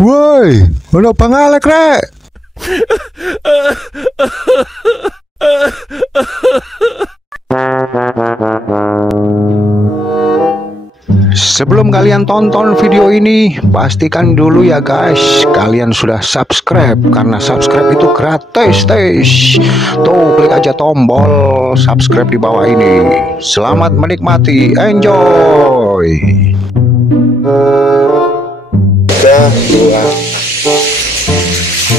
Woi, ono Bang Alek rek. Sebelum kalian tonton video ini, pastikan dulu ya guys, kalian sudah subscribe, karena subscribe itu gratis guys. Tuh, klik aja tombol subscribe di bawah ini. Selamat menikmati, enjoy.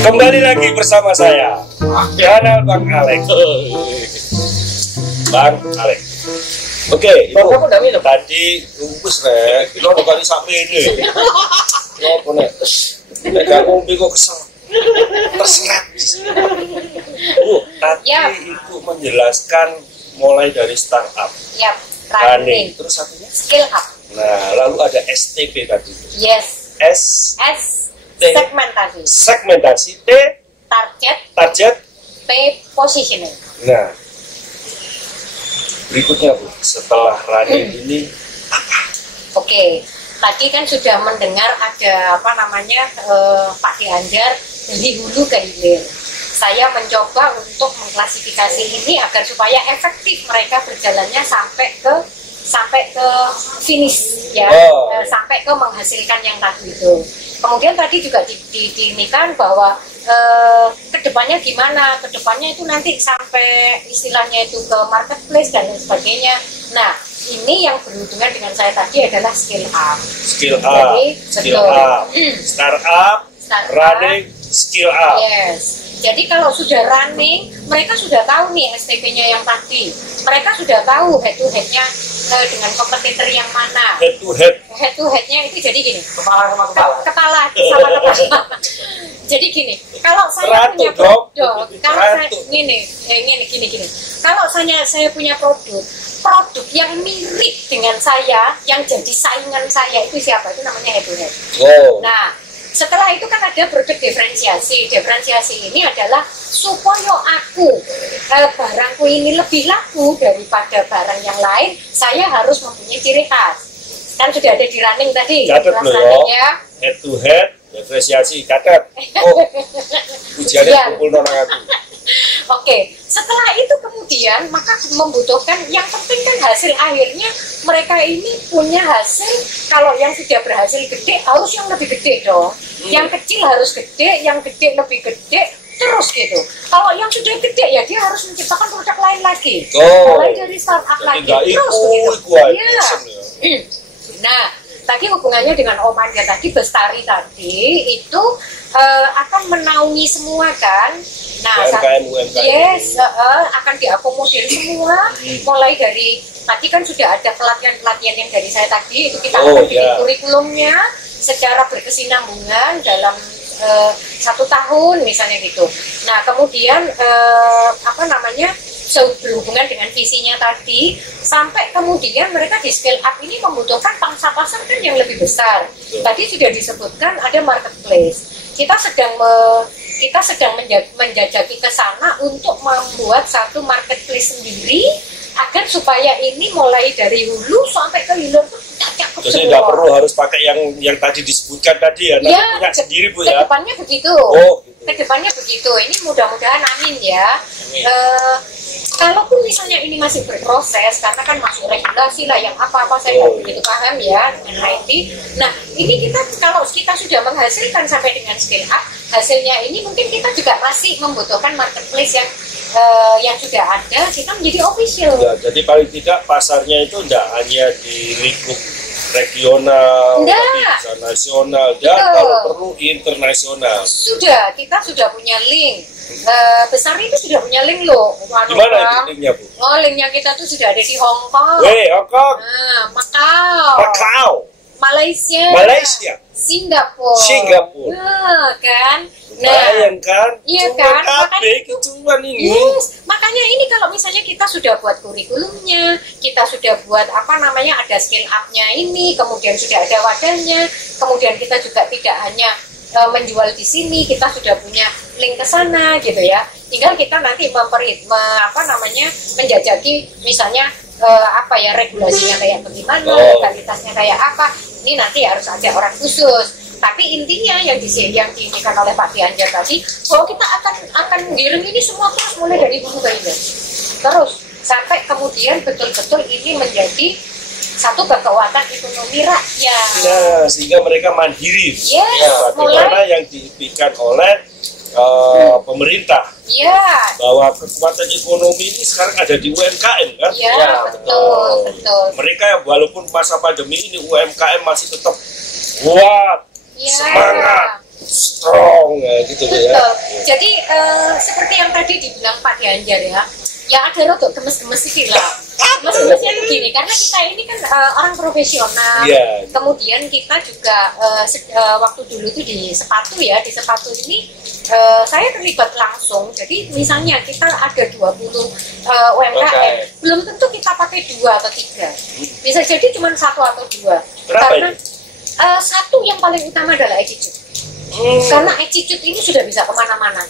Kembali lagi bersama saya, channel Bang Alek. Bang Alek. Oke, Bang, kamu udah minum? tadi bungkus rek, lo bukan sampai ini. Lo punya, kamu bingung kesel, terseret. Tadi itu menjelaskan mulai dari startup, running, terus satunya skill up. Nah, lalu ada STP tadi. Yes. S, Segmentasi. segmentasi, T, target, P positioning. Nah, berikutnya Bu, setelah running ini Oke, tadi kan sudah mendengar ada apa namanya Pak Dianjar dari hulu ke hilir. Saya mencoba untuk mengklasifikasi ini agar supaya efektif mereka berjalannya sampai ke finish ya, sampai ke menghasilkan yang tadi itu. Kemudian tadi juga diinikan bahwa kedepannya gimana? Kedepannya itu nanti sampai istilahnya itu ke marketplace dan lain sebagainya. Nah, ini yang berhubungan dengan saya tadi adalah skill up. skill up, Jadi, skill betul. up, startup, running, skill up. Yes. Jadi kalau sudah running, mereka sudah tahu nih STP-nya yang tadi. Mereka sudah tahu head to head-nya dengan kompetitor yang mana. Head to head. Head to head-nya itu jadi gini. Kepala sama kepala. Kepala sama kepala. Jadi gini, kalau saya punya produk, kalau saya gini. Kalau saya punya produk yang mirip dengan saya, yang jadi saingan saya itu siapa? Itu namanya head to head. Wow. Nah, setelah itu kan ada produk diferensiasi. Diferensiasi ini adalah supaya barangku ini lebih laku daripada barang yang lain, saya harus mempunyai ciri khas. Kan sudah ada di running tadi. Catat loh ya. Head to head, diferensiasi, catat. Oh, ujiannya kumpul nona aku. Oke, setelah itu kemudian maka membutuhkan, yang penting kan hasil akhirnya mereka ini punya hasil. Kalau yang sudah berhasil gede harus yang lebih gede dong. Yang kecil harus gede, yang gede lebih gede, terus gitu. Kalau yang sudah gede ya dia harus menciptakan produk lain lagi. Mulai dari startup lagi terus begitu. Ya. Nah, tadi hubungannya dengan Om Anja tadi, Bestari tadi itu akan menaungi semua kan. Nah, UMKM. yes, akan diakomodir semua. Mulai dari tadi kan sudah ada pelatihan-pelatihan yang dari saya tadi itu kita akan bikin kurikulumnya secara berkesinambungan dalam 1 tahun misalnya gitu. Nah, kemudian berhubungan dengan visinya tadi, sampai kemudian mereka di scale up ini membutuhkan pangsa pasar kan yang lebih besar. Tadi sudah disebutkan ada marketplace. Kita sedang menjajaki ke sana untuk membuat satu marketplace sendiri agar supaya ini mulai dari hulu sampai ke hilir itu cakep semua. Jadi nggak perlu harus pakai yang tadi disebutkan tadi ya, nanti punya sendiri Bu ya. Kedepannya begitu. Gitu. Kedepannya begitu. Ini mudah-mudahan amin ya. Kalaupun misalnya ini masih berproses, karena kan masuk regulasi lah yang apa-apa saya nggak begitu paham ya dengan IT. Nah, ini kalau kita sudah menghasilkan sampai dengan scale up, hasilnya ini mungkin kita juga masih membutuhkan marketplace yang sudah ada, kita menjadi official. Ya, jadi paling tidak pasarnya itu tidak hanya di lingkup regional, tapi bisa nasional, dan kalau perlu internasional. Kita sudah punya link. Besar itu sudah punya link loh. Gimana itu linknya Bu? Oh, linknya kita tuh sudah ada di Hong Kong. Hong Kong. Macau. Malaysia. Singapura. Nah, kan. Lumayan kan? Iya kan? Makanya ini kalau misalnya kita sudah buat kurikulumnya, kita sudah buat ada skill up-nya ini, kemudian sudah ada wadahnya, kemudian kita juga tidak hanya menjual di sini, kita sudah punya link ke sana gitu ya. Tinggal kita nanti menjajaki misalnya regulasinya kayak bagaimana, kualitasnya kayak apa. Ini nanti harus ada orang khusus. Tapi intinya yang diinginkan oleh Pak Gianjar tadi bahwa kita akan giring ini semua terus mulai dari hulu ke hilir. Terus sampai kemudian betul-betul ini menjadi satu kekuatan ekonomi rakyat. Nah, sehingga mereka mandiri. Yes, ya, bagaimana yang diberikan oleh pemerintah. Ya. Bahwa kekuatan ekonomi ini sekarang ada di UMKM kan? Ya, betul. Mereka walaupun masa pandemi ini UMKM masih tetap kuat, semangat, strong, gitu ya. Jadi seperti yang tadi dibilang Pak Gianjar ya ada rotok gemes-gemes sih lah. Gemes-gemesnya begini, karena kita ini kan orang profesional. Kemudian kita juga waktu dulu tuh di sepatu ini saya terlibat langsung. Jadi misalnya kita ada 20 UMKM, belum tentu kita pakai 2 atau 3. Bisa jadi cuma 1 atau 2. Karena satu yang paling utama adalah attitude. Karena attitude ini sudah bisa kemana-mana.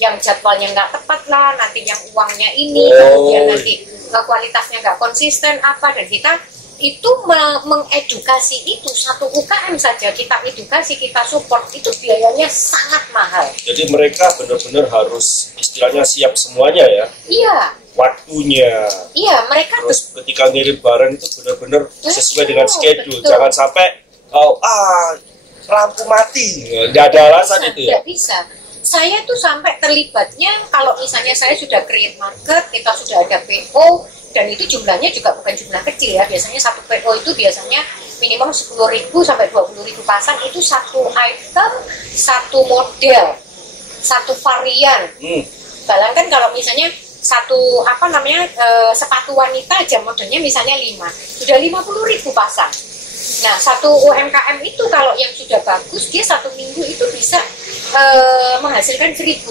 Yang jadwalnya nggak tepat lah, nanti yang uangnya ini, kemudian nanti kualitasnya nggak konsisten apa, dan kita itu mengedukasi itu satu UKM saja kita edukasi, kita support itu biayanya sangat mahal. Jadi mereka benar-benar harus istilahnya siap semuanya ya. Iya. Waktunya. Iya, mereka terus ketika ngirim barang itu benar-benar sesuai dengan schedule. Jangan sampai lampu mati, nggak ada alasan itu ya. Nggak bisa. Saya tuh sampai terlibatnya kalau misalnya saya sudah create market, kita sudah ada PO, dan itu jumlahnya juga bukan jumlah kecil ya. Biasanya satu PO itu biasanya minimum 10.000 sampai 20.000 pasang, itu satu item, satu model, satu varian. Bayangkan kalau misalnya satu sepatu wanita aja modelnya misalnya 5, sudah 50.000 pasang. Nah, satu UMKM itu kalau yang sudah bagus, dia 1 minggu itu bisa menghasilkan 1.000.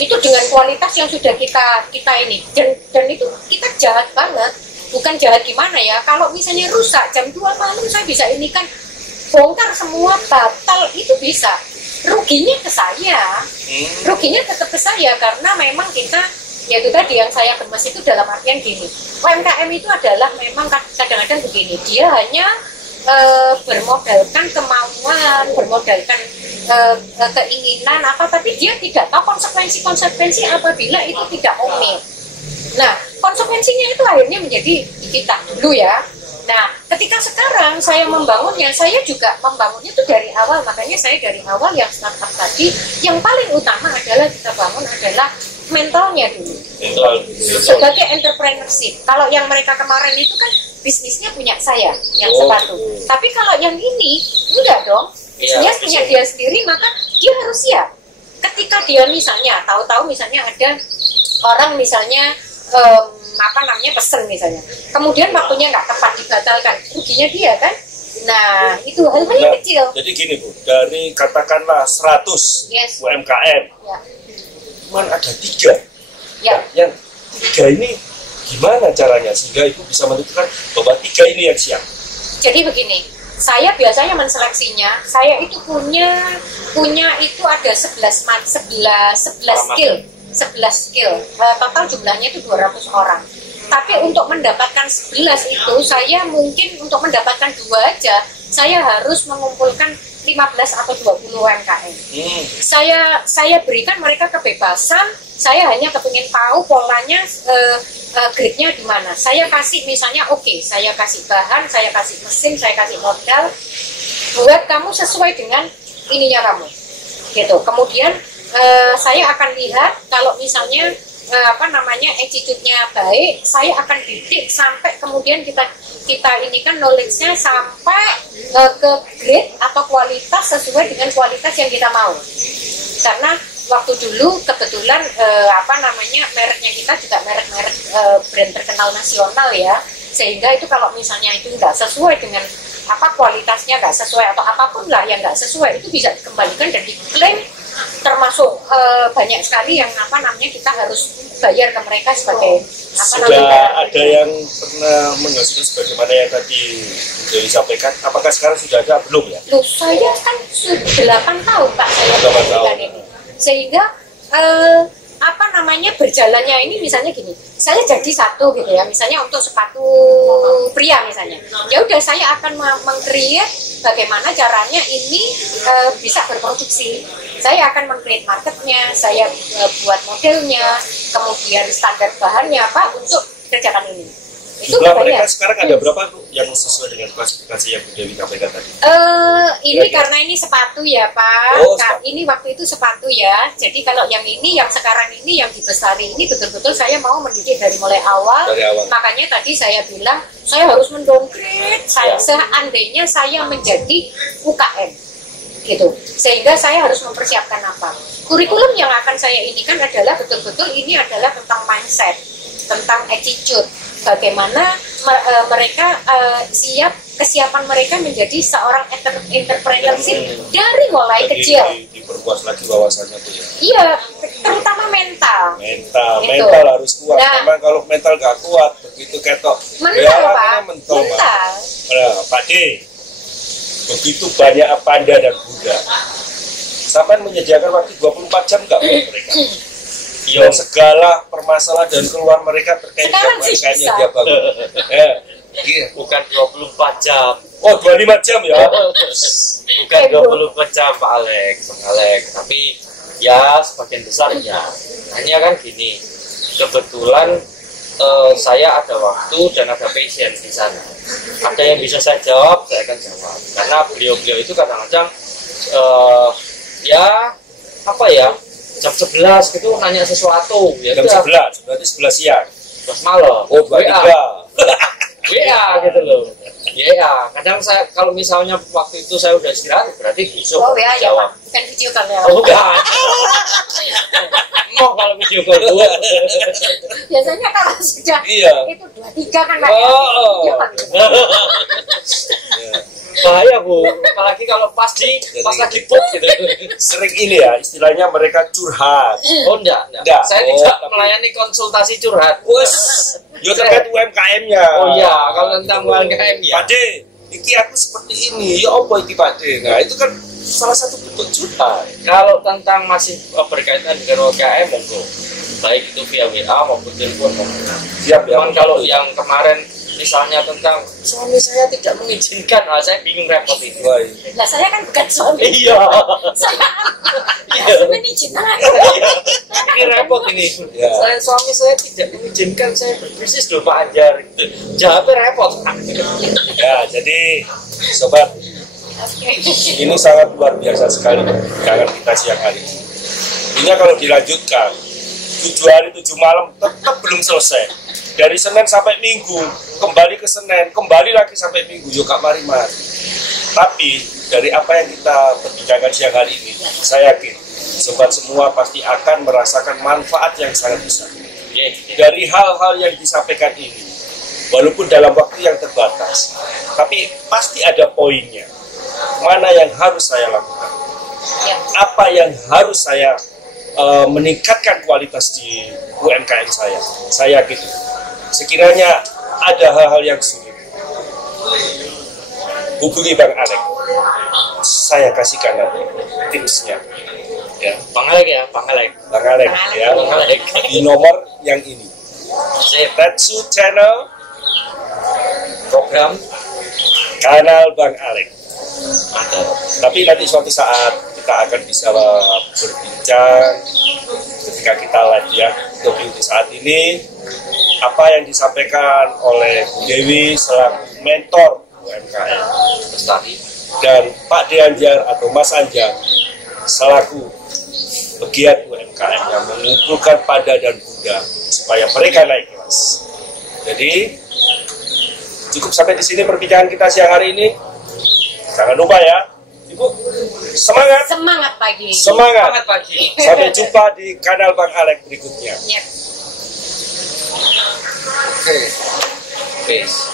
Itu dengan kualitas yang sudah kita ini. Dan itu kita jahat banget. Bukan jahat gimana ya, kalau misalnya rusak jam 2 malam saya bisa ini kan bongkar semua, batal, itu bisa. Ruginya ke saya. Ruginya tetap ke saya karena memang kita, ya itu tadi yang saya gemes itu dalam artian gini, UMKM itu adalah memang kadang-kadang begini, dia hanya bermodalkan kemauan, bermodalkan keinginan apa, tapi dia tidak tahu konsekuensi apabila itu tidak omil. Nah, konsekuensinya itu akhirnya menjadi kita dulu ya. Nah, ketika sekarang saya membangunnya, saya juga membangunnya itu dari awal, makanya saya dari awal yang startup tadi, yang paling utama adalah kita bangun adalah mentalnya dulu. Sebagai entrepreneurship. Kalau yang mereka kemarin itu kan bisnisnya punya saya, yang sepatu. Tapi kalau yang ini, enggak dong. Bisnisnya punya dia sendiri, maka dia harus siap. Ketika dia misalnya, tahu-tahu misalnya ada orang misalnya, pesen misalnya. Kemudian waktunya nggak tepat, dibatalkan. Ruginya dia kan? Nah, itu hal-hal kecil. Jadi gini Bu, dari katakanlah 100 UMKM, cuman ada 3. Ya. Yang 3 ini gimana caranya sehingga itu bisa menentukan bahwa 3 ini yang siap? Jadi begini, saya biasanya menseleksinya, saya itu punya itu ada 11 skill. Total jumlahnya itu 200 orang. Tapi untuk mendapatkan 11 itu, saya mungkin untuk mendapatkan 2 aja, saya harus mengumpulkan 15 atau 20 UMKM. Saya berikan mereka kebebasan, saya hanya kepingin tahu polanya, grade-nya di mana. Saya kasih misalnya, saya kasih bahan, saya kasih mesin, saya kasih modal, buat kamu sesuai dengan ininya kamu. Gitu. Kemudian saya akan lihat kalau misalnya attitude-nya baik, saya akan didik sampai kemudian kita ini kan knowledge-nya sampai ke grade atau kualitas sesuai dengan kualitas yang kita mau. Karena waktu dulu kebetulan mereknya kita juga merek-merek brand terkenal nasional ya, sehingga itu kalau misalnya itu nggak sesuai dengan kualitasnya, nggak sesuai atau apapun lah yang nggak sesuai, itu bisa dikembalikan dan diklaim, termasuk banyak sekali yang kita harus bayar ke mereka sebagai sudah ada yang pernah menghasilkan sebagaimana yang tadi sudah disampaikan. Apakah sekarang sudah ada belum ya? Loh, saya kan sudah 8 tahun Pak saya melakukan ini, sehingga berjalannya ini misalnya gini, saya jadi satu gitu ya, misalnya untuk sepatu pria misalnya, ya udah saya akan meng-create bagaimana caranya ini bisa berproduksi. Saya akan men-create marketnya, saya buat modelnya, kemudian standar bahannya Pak untuk kerjakan ini. Itu jumlah mereka sekarang ada berapa Bu yang sesuai dengan klasifikasi yang Bu Dewi sampaikan tadi? Ini karena ini sepatu ya Pak. Oh, Ini waktu itu sepatu ya. Jadi kalau yang ini, yang sekarang ini, yang dibesari ini betul-betul saya mau mendidik dari mulai awal. Dari awal. Makanya tadi saya bilang saya harus mendowngrade. Seandainya saya menjadi UKM, gitu. Sehingga saya harus mempersiapkan apa? Kurikulum yang akan saya inikan adalah betul-betul ini adalah tentang mindset, tentang attitude. Bagaimana mereka kesiapan mereka menjadi seorang entrepreneurship dari mulai kecil. Diperkuat lagi wawasannya tuh ya. Iya, terutama mental. Mental Gitu. harus kuat. Nah, memang kalau mental nggak kuat begitu ketok. Mental Pak. Mental. Mental. Nah, Pak D, begitu banyak panda dan Buddha. Sampai menyediakan waktu 24 jam nggak buat mereka? Dan segala permasalahan dan keluhan mereka terkait dengan kayaknya dia bangun. Bukan 24 jam. Oh, 25 jam ya? Bukan 24 jam Pak Alex, Bang Alex. Tapi ya sebagian besar ya. Hanya kan gini, kebetulan saya ada waktu dan ada passion di sana. Ada yang bisa saya jawab, saya akan jawab. Karena beliau-beliau itu kadang-kadang ya apa ya, jam 11 gitu nanya sesuatu ya. Jam 11, berarti 11 siang. 11 malam. Oh, 23. WA gitu loh. Ya, kadang saya kalau misalnya waktu itu saya udah istirahat berarti besok. Oh WA ya Pak, bukan video call ya. Oh, enggak. Mau kalau video call dulu. Biasanya kalau sudah Iya. itu 23 kan Pak. Oh. Video call. Bahaya Bu, apalagi kalau pas lagi book gitu. Sering ini ya, istilahnya mereka curhat. Oh enggak. Saya tidak melayani konsultasi curhat. Yo terkait UMKM-nya. Oh iya, kalau tentang UMKM ya. Pak D, iki aku seperti ini, ya apa iki Pak D? Nah, itu kan salah satu bentuk curhat. Kalau tentang masih berkaitan dengan UMKM monggo. Baik itu via WA maupun telepon monggo. Siap ya. Cuman kalau yang kemarin misalnya tentang suami saya tidak mengizinkan, saya bingung repot ini. Nah saya kan bukan suami. Iya. Saya mengizinkan. Ini repot ini. Ya. Suami saya tidak mengizinkan saya berbisnis loh Pak Anjar. Jawabnya repot. Ya, jadi sobat, ini sangat luar biasa sekali jangan kita siang hari ini. Ini kalau dilanjutkan 7 hari 7 malam tetap belum selesai. Dari Senin sampai Minggu, kembali ke Senin, kembali lagi sampai Minggu, yuk Kak mari. Tapi dari apa yang kita perbincangkan siang hari ini, saya yakin sobat semua pasti akan merasakan manfaat yang sangat besar dari hal-hal yang disampaikan ini. Walaupun dalam waktu yang terbatas, tapi pasti ada poinnya. Mana yang harus saya lakukan? Apa yang harus saya meningkatkan kualitas di UMKM saya? Saya yakin. Sekiranya ada hal-hal yang sulit, hubungi Bang Alek. Saya kasihkan nanti tipsnya. Ya, Bang Alek ya, Bang Alek. Bang Alek ya, Bang Alek. di nomor yang ini. Tetsu Channel, Program kanal Bang Alek. mantap. Tapi nanti suatu saat kita akan bisa berbincang ketika kita live ya. Untuk saat ini, apa yang disampaikan oleh Bu Dewi selaku mentor UMKM Lestari dan Pak D Anjar atau Mas Anjar selaku pegiat UMKM yang mengumpulkan Pada dan Buddha supaya mereka naik kelas. Jadi cukup sampai di sini perbincangan kita siang hari ini. Jangan lupa ya, Ibu, semangat. Semangat pagi. Semangat. pagi. Sampai jumpa di kanal Bang Alek berikutnya. Yep. Peace.